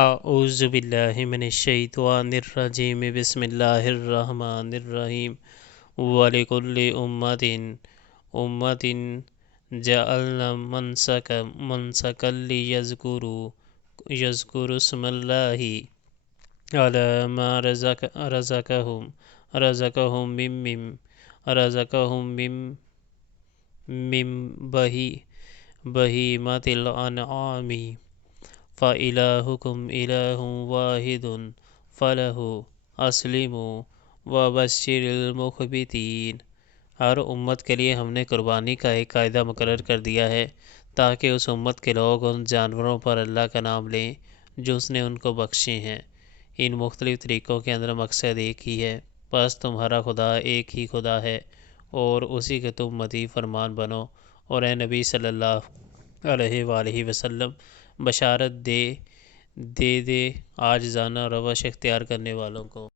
اعوذ باللہ من الشیطان الرجیم بسم اللہ الرحمن الرحیم وَلِكُلِّ أُمَّةٍ جَعَلْنَا مَنْسَكًا لِيَذْكُرُوا اسْمَ اللَّهِ عَلَى مَا رَزَقَهُم مِّن بَهِيمَةِ الْأَنْعَامِ فَإِلَٰهُكُمْ إِلَٰهٌ وَاحِدٌ فَلَهُ أَسْلِمُوا وَبَشِّرِ الْمُخْبِتِينَ۔ ہر امت کے لیے ہم نے قربانی کا ایک قاعدہ مقرر کر دیا ہے تاکہ اس امت کے لوگ ان جانوروں پر اللہ کا نام لیں جو اس نے ان کو بخشے ہیں۔ ان مختلف طریقوں کے اندر مقصد ایک ہی ہے، بس تمہارا خدا ایک ہی خدا ہے اور اسی کے تم مطیع فرمان بنو، اور اے نبی صلی اللہ علیہ وآلہ وسلم بشارت دے عاجزانہ روش اختیار کرنے والوں کو۔